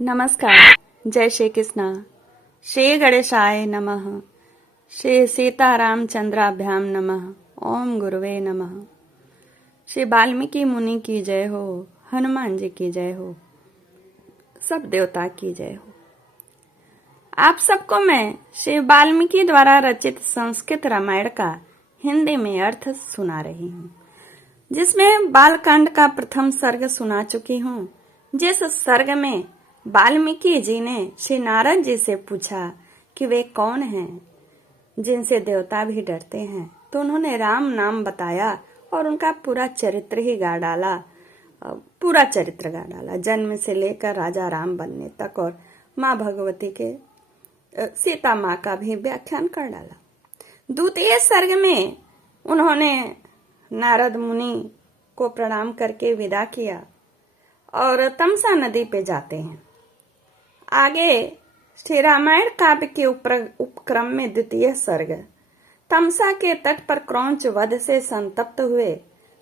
नमस्कार। जय श्री कृष्णा। श्री गणेशाय नमः। श्री सीतारामचंद्राभ्याम नमः। ओम गुरुवे नमः। श्री वाल्मीकि मुनि की जय हो। हनुमान जी की जय हो। सब देवता की जय हो। आप सबको मैं श्री वाल्मीकि द्वारा रचित संस्कृत रामायण का हिंदी में अर्थ सुना रही हूँ, जिसमें बालकांड का प्रथम सर्ग सुना चुकी हूँ। जिस सर्ग में वाल्मीकि जी ने श्री नारद जी से पूछा कि वे कौन हैं जिनसे देवता भी डरते हैं, तो उन्होंने राम नाम बताया और उनका पूरा चरित्र ही गा डाला। पूरा चरित्र गा डाला, जन्म से लेकर राजा राम बनने तक, और माँ भगवती के सीता माँ का भी व्याख्यान कर डाला। द्वितीय सर्ग में उन्होंने नारद मुनि को प्रणाम करके विदा किया और तमसा नदी पे जाते हैं। आगे श्री रामायण काव्य के उपक्रम में द्वितीय सर्ग तमसा के तट पर क्रौंच वध से संतप्त हुए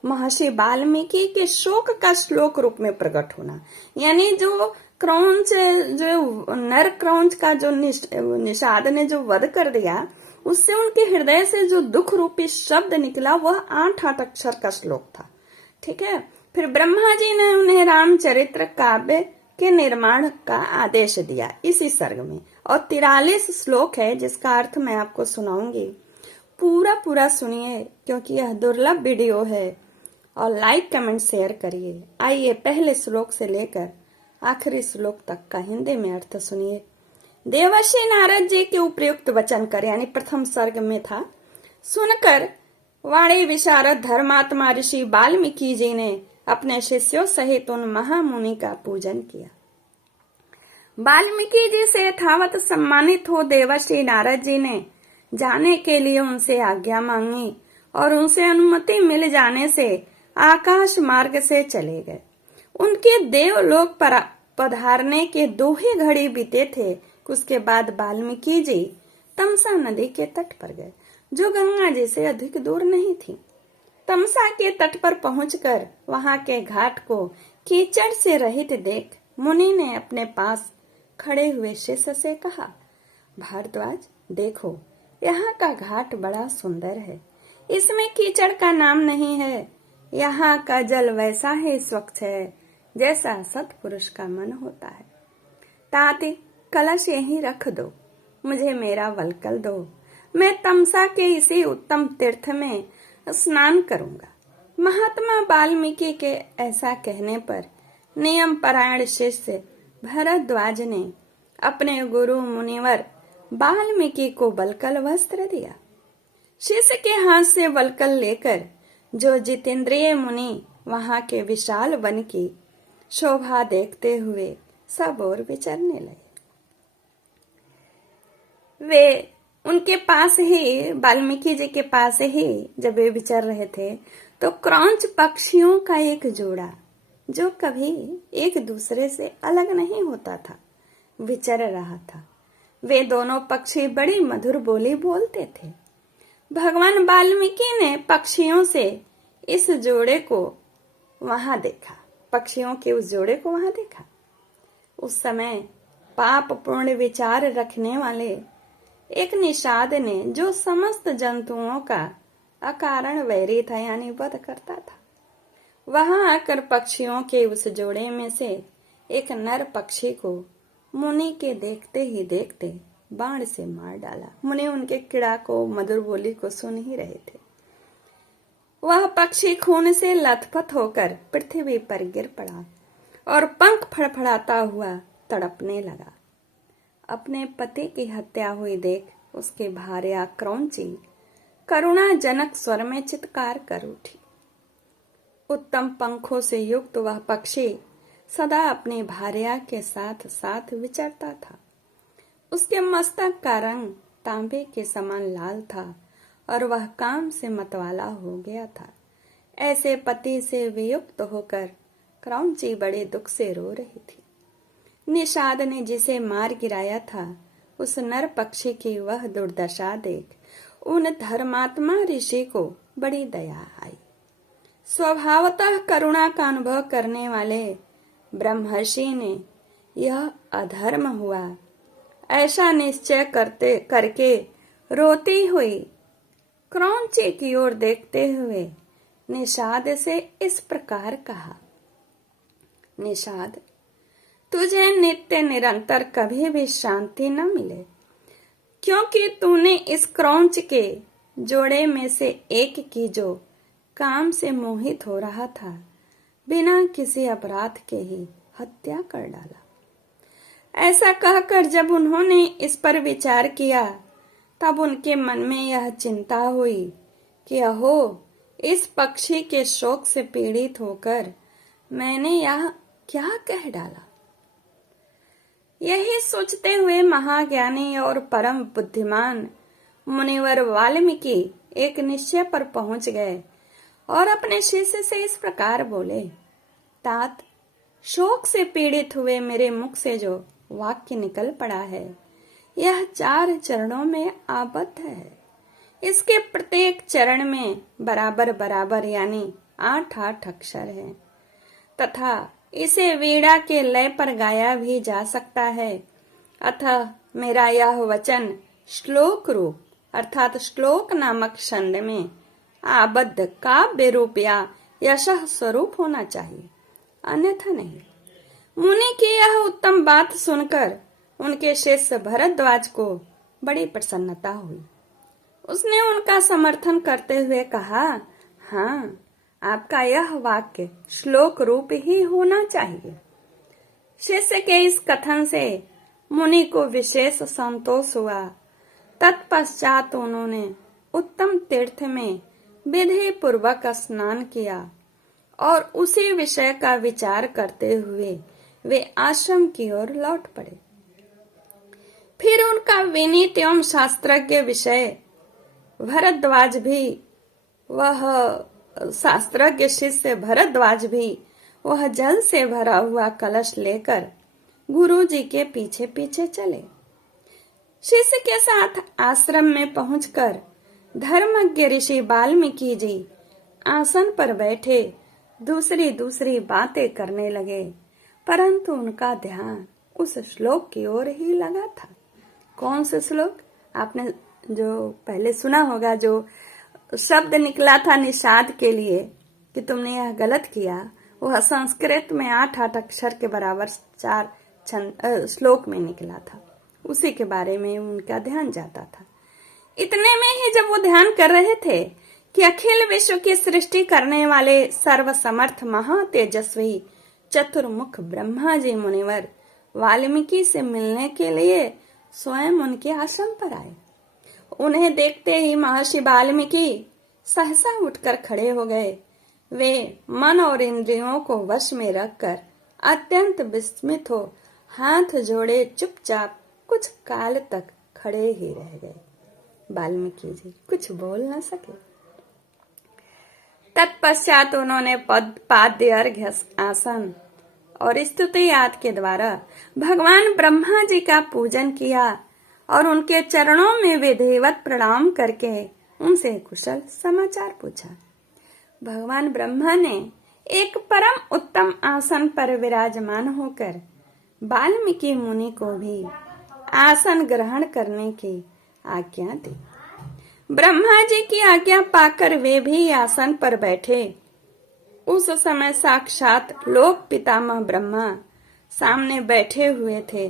महर्षि वाल्मीकि के शोक का श्लोक रूप में प्रकट होना, यानी जो क्रौंच, जो नर क्रौंच का जो निषाद ने जो वध कर दिया, उससे उनके हृदय से जो दुख रूपी शब्द निकला वह 8 अक्षर का श्लोक था। ठीक है। फिर ब्रह्मा जी ने उन्हें रामचरित्र काव्य के निर्माण का आदेश दिया इसी सर्ग में, और 43 श्लोक है जिसका अर्थ मैं आपको सुनाऊंगी। पूरा सुनिए क्योंकि यह दुर्लभ वीडियो है, और लाइक कमेंट शेयर करिए। आइए पहले श्लोक से लेकर आखिरी श्लोक तक का हिंदी में अर्थ सुनिए। देवर्षि नारद जी के उपयुक्त वचन कर, यानी प्रथम सर्ग में था, सुनकर वाणी विशारद धर्मात्मा ऋषि वाल्मीकि जी ने अपने शिष्यों सहित उन महामुनि का पूजन किया। वाल्मीकि जी से यथावत सम्मानित हो देवर्षि नारद जी ने जाने के लिए उनसे आज्ञा मांगी, और उनसे अनुमति मिल जाने से आकाश मार्ग से चले गए। उनके देवलोक पर पधारने के 2 ही घड़ी बीते थे। उसके बाद वाल्मीकि जी तमसा नदी के तट पर गए, जो गंगा जी से अधिक दूर नहीं थी। तमसा के तट पर पहुंचकर वहां के घाट को कीचड़ से रहित देख मुनि ने अपने पास खड़े हुए शिष्य से कहा, भारद्वाज देखो, यहाँ का घाट बड़ा सुंदर है। इसमें कीचड़ का नाम नहीं है। यहाँ का जल वैसा ही स्वच्छ है जैसा सत्पुरुष का मन होता है। ताती कलश यहीं रख दो, मुझे मेरा वलकल दो। मैं तमसा के इसी उत्तम तीर्थ में स्नान करूंगा। महात्मा वाल्मीकि के ऐसा कहने पर नियम परायण शिष्य भरद्वाज ने अपने गुरु मुनिवर वाल्मीकि को वलकल वस्त्र दिया। शिष्य के हाथ से वलकल लेकर जो जितेंद्रिय मुनि वहां के विशाल वन की शोभा देखते हुए सब ओर विचरने लगे। वे उनके पास ही, वाल्मीकि जी के पास ही जब वे विचर रहे थे, तो क्रौंच पक्षियों का एक जोड़ा, जो कभी एक दूसरे से अलग नहीं होता था, विचर रहा था। वे दोनों पक्षी बड़ी मधुर बोली बोलते थे। भगवान वाल्मीकि ने पक्षियों से इस जोड़े को वहां देखा, पक्षियों के उस जोड़े को वहां देखा। उस समय पाप पूर्ण विचार रखने वाले एक निषाद ने, जो समस्त जंतुओं का अकारण वैरी था, यानी वध करता था, वहां आकर पक्षियों के उस जोड़े में से एक नर पक्षी को मुनि के देखते ही देखते बाण से मार डाला। मुनि उनके किड़ा को, मधुर बोली को सुन ही रहे थे। वह पक्षी खून से लथपथ होकर पृथ्वी पर गिर पड़ा और पंख फड़फड़ाता हुआ तड़पने लगा। अपने पति की हत्या हुई देख उसके भार्या क्रौंची करुणाजनक स्वर में चित्कार कर उठी। उत्तम पंखों से युक्त वह पक्षी सदा अपनी भार्या के साथ साथ विचरता था। उसके मस्तक का रंग तांबे के समान लाल था और वह काम से मतवाला हो गया था। ऐसे पति से वियुक्त होकर क्रौंची बड़े दुख से रो रही थी। निषाद ने जिसे मार गिराया था, उस नर पक्षी की वह दुर्दशा देख उन धर्मात्मा ऋषि को बड़ी दया आई। स्वभावतः करुणा का अनुभव करने वाले ब्रह्मर्षि ने यह अधर्म हुआ। ऐसा निश्चय करके रोती हुई क्रौंची की ओर देखते हुए निषाद से इस प्रकार कहा, निषाद, तुझे नित्य निरंतर कभी भी शांति न मिले, क्योंकि तूने इस क्रौंच के जोड़े में से एक की जो काम से मोहित हो रहा था, बिना किसी अपराध के ही हत्या कर डाला। ऐसा कहकर जब उन्होंने इस पर विचार किया, तब उनके मन में यह चिंता हुई कि अहो, इस पक्षी के शोक से पीड़ित होकर मैंने यह क्या कह डाला। यही सोचते हुए महाज्ञानी और परम बुद्धिमान मुनिवर वाल्मीकि एक निश्चय पर पहुंच गए और अपने शिष्य से इस प्रकार बोले, तात, शोक से पीड़ित हुए मेरे मुख से जो वाक्य निकल पड़ा है, यह 4 चरणों में आबद्ध है। इसके प्रत्येक चरण में बराबर बराबर यानी 8-8 अक्षर है तथा इसे वीणा के लय पर गाया भी जा सकता है। अतः मेरा यह वचन श्लोक रूप अर्थात श्लोक नामक छंद में आबद्ध काव्य रूप या यशः स्वरूप होना चाहिए, अन्यथा नहीं। मुनि की यह उत्तम बात सुनकर उनके शिष्य भरद्वाज को बड़ी प्रसन्नता हुई। उसने उनका समर्थन करते हुए कहा, हाँ, आपका यह वाक्य श्लोक रूप ही होना चाहिए। शिष्य के इस कथन से मुनि को विशेष संतोष हुआ। तत्पश्चात उन्होंने उत्तम तीर्थ में विधि पूर्वक स्नान किया और उसी विषय का विचार करते हुए वे आश्रम की ओर लौट पड़े। फिर उनका विनीत एवं शास्त्रज्ञ विषय भरद्वाज भी वह जल से भरा हुआ कलश लेकर गुरुजी के पीछे पीछे चले। शिष्य के साथ आश्रम में पहुंचकर धर्मज्ञ ऋषि वाल्मीकि जी आसन पर बैठे दूसरी दूसरी बातें करने लगे, परंतु उनका ध्यान उस श्लोक की ओर ही लगा था। कौन सा श्लोक? आपने जो पहले सुना होगा, जो शब्द निकला था निषाद के लिए कि तुमने यह गलत किया, वह संस्कृत में 8-8 अक्षर के बराबर 4 श्लोक में निकला था। उसी के बारे में उनका ध्यान जाता था। इतने में ही जब वो ध्यान कर रहे थे कि अखिल विश्व की सृष्टि करने वाले सर्वसमर्थ महातेजस्वी चतुर्मुख ब्रह्मा जी मुनिवर वाल्मीकि से मिलने के लिए स्वयं उनके आश्रम पर आए। उन्हें देखते ही महर्षि वाल्मीकि सहसा उठकर खड़े हो गए। वे मन और इंद्रियों को वश में रखकर अत्यंत विस्मित हो हाथ जोड़े चुपचाप कुछ काल तक खड़े ही रह गए। वाल्मीकि जी कुछ बोल न सके। तत्पश्चात उन्होंने पाद्य अर्घ्य आसन और स्तुति याद के द्वारा भगवान ब्रह्मा जी का पूजन किया और उनके चरणों में विधिवत प्रणाम करके उनसे कुशल समाचार पूछा। भगवान ब्रह्मा ने एक परम उत्तम आसन पर विराजमान होकर वाल्मीकि मुनि को भी आसन ग्रहण करने की आज्ञा दी। ब्रह्मा जी की आज्ञा पाकर वे भी आसन पर बैठे। उस समय साक्षात लोक पितामह ब्रह्मा सामने बैठे हुए थे,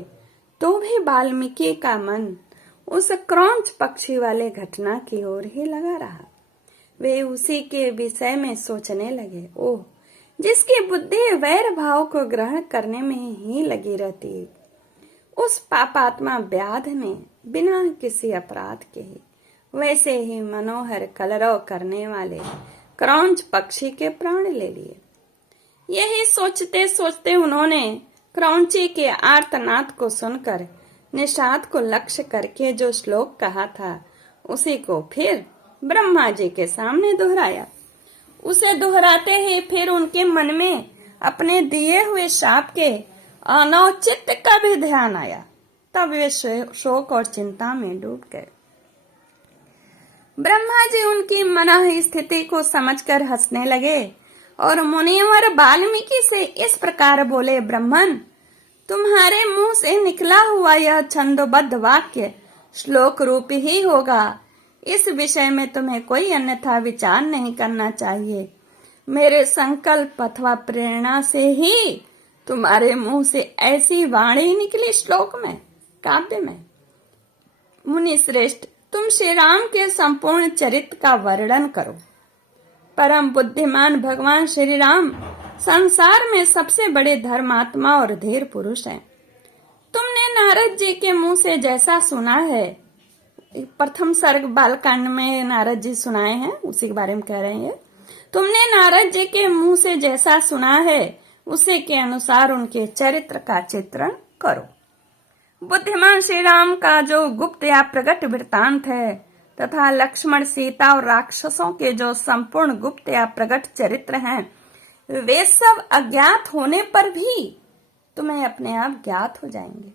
तो भी वाल्मीकि का मन उस क्रौंच पक्षी वाले घटना की ओर ही लगा रहा। वे उसी के विषय में सोचने लगे। ओह, जिसकी बुद्धि वैर भाव को ग्रहण करने में ही लगी रहती, उस पापात्मा व्याध ने बिना किसी अपराध के ही वैसे ही मनोहर कलरव करने वाले क्रौंच पक्षी के प्राण ले लिए। यही सोचते सोचते उन्होंने क्रौंची के आर्तनाद को सुनकर निषाद को लक्ष्य करके जो श्लोक कहा था, उसी को फिर ब्रह्मा जी के सामने दोहराया। उसे दोहराते ही फिर उनके मन में अपने दिए हुए शाप के अनौचित्य का भी ध्यान आया। तब वे शोक और चिंता में डूब गए। ब्रह्मा जी उनकी मनः स्थिति को समझकर हंसने लगे और मुनिवर वाल्मीकि से इस प्रकार बोले, ब्रह्मन, तुम्हारे मुंह से निकला हुआ यह छंदोबद्ध वाक्य श्लोक रूप ही होगा। इस विषय में तुम्हें कोई अन्यथा विचार नहीं करना चाहिए। मेरे संकल्प अथवा प्रेरणा से ही तुम्हारे मुंह से ऐसी वाणी निकली श्लोक में, काव्य में। मुनि श्रेष्ठ, तुम श्री राम के संपूर्ण चरित्र का वर्णन करो। परम बुद्धिमान भगवान श्री राम संसार में सबसे बड़े धर्मात्मा और धीर पुरुष हैं। तुमने नारद जी के मुंह से जैसा सुना है, प्रथम सर्ग बालकांड में नारद जी सुनाए हैं, उसी के बारे में कह रहे हैं। तुमने नारद जी के मुंह से जैसा सुना है उसी के अनुसार उनके चरित्र का चित्रण करो। बुद्धिमान श्री राम का जो गुप्त या प्रकट वृत्तांत है तथा लक्ष्मण, सीता और राक्षसों के जो संपूर्ण गुप्त या प्रकट चरित्र हैं, वे सब अज्ञात होने पर भी तुम्हें अपने आप ज्ञात हो जाएंगे।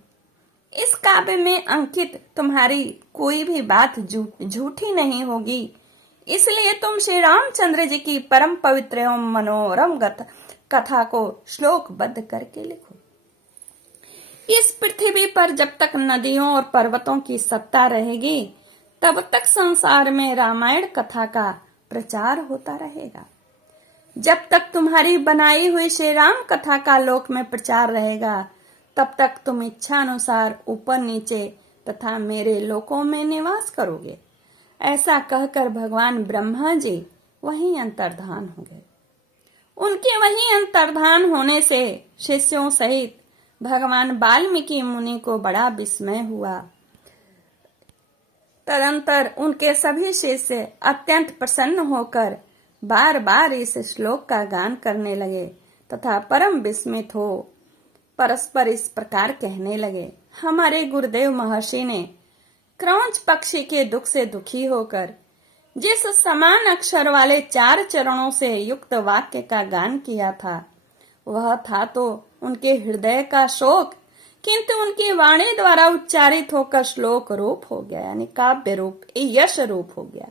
इस काव्य में अंकित तुम्हारी कोई भी बात झूठी नहीं होगी। इसलिए तुम श्री रामचंद्र जी की परम पवित्र एवं मनोरम कथा को श्लोकबद्ध करके लिखो। इस पृथ्वी पर जब तक नदियों और पर्वतों की सत्ता रहेगी, तब तक संसार में रामायण कथा का प्रचार होता रहेगा। जब तक तुम्हारी बनाई हुई श्री राम कथा का लोक में प्रचार रहेगा, तब तक तुम इच्छा अनुसार ऊपर नीचे तथा मेरे लोकों में निवास करोगे। ऐसा कहकर भगवान ब्रह्मा जी वहीं अंतर्धान हो गए। उनके वहीं अंतर्धान होने से शिष्यों सहित भगवान वाल्मीकि मुनि को बड़ा विस्मय हुआ। तदंतर उनके सभी शिष्य अत्यंत प्रसन्न होकर बार बार इस श्लोक का गान करने लगे तथा परम विस्मित हो परस्पर इस प्रकार कहने लगे। हमारे गुरुदेव महर्षि ने क्रौंच पक्षी के दुख से दुखी होकर जिस समान अक्षर वाले 4 चरणों से युक्त वाक्य का गान किया था, वह था तो उनके हृदय का शोक, किंतु उनकी वाणी द्वारा उच्चारित होकर श्लोक रूप हो गया, यानी काव्य रूप, यश रूप हो गया।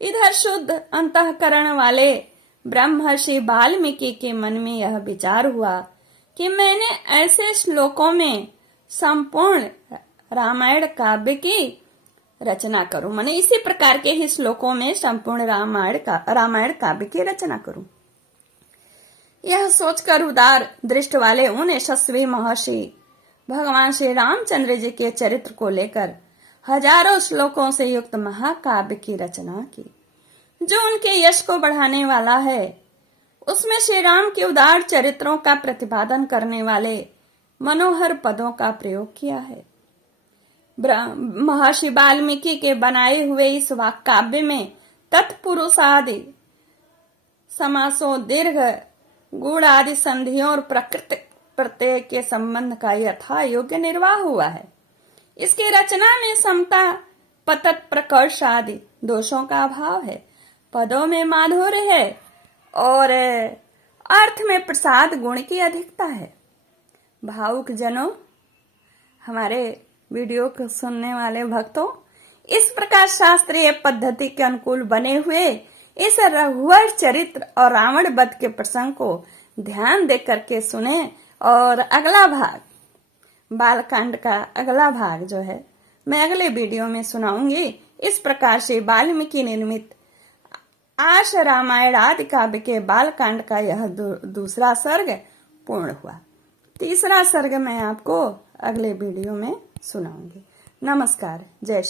इधर शुद्ध अंतःकरण वाले ब्रह्मर्षि वाल्मीकि के मन में यह विचार हुआ कि मैंने ऐसे श्लोकों में संपूर्ण रामायण काव्य की रचना करूं, माने इसी प्रकार के ही श्लोकों में संपूर्ण रामायण काव्य की रचना करूं। यह सोचकर उदार दृष्टि वाले उन यशस्वी महर्षि भगवान श्री रामचंद्र जी के चरित्र को लेकर हजारों श्लोकों से युक्त महाकाव्य की रचना की, जो उनके यश को बढ़ाने वाला है। उसमें श्री राम के उदार चरित्रों का प्रतिपादन करने वाले मनोहर पदों का प्रयोग किया है। महर्षि वाल्मीकि के बनाए हुए इस काव्य में तत्पुरुष आदि समासों, दीर्घ, गुण आदि संधियों और प्रकृति प्रत्यय के संबंध का यथा योग्य निर्वाह हुआ है। इसकी रचना में समता, पतत, प्रकर्ष आदि दोषों का अभाव है। पदों में माधुर्य है और अर्थ में प्रसाद गुण की अधिकता है। भावुक जनों, हमारे वीडियो को सुनने वाले भक्तों, इस प्रकार शास्त्रीय पद्धति के अनुकूल बने हुए इस रघुवर चरित्र और रावण वध के प्रसंग को ध्यान दे करके सुने और अगला भाग, बालकांड का अगला भाग जो है मैं अगले वीडियो में सुनाऊंगी। इस प्रकार से वाल्मीकि निर्मित आश रामायण आदि काव्य के बालकांड का यह दूसरा सर्ग पूर्ण हुआ। तीसरा सर्ग मैं आपको अगले वीडियो में सुनाऊंगी। नमस्कार, जय श्री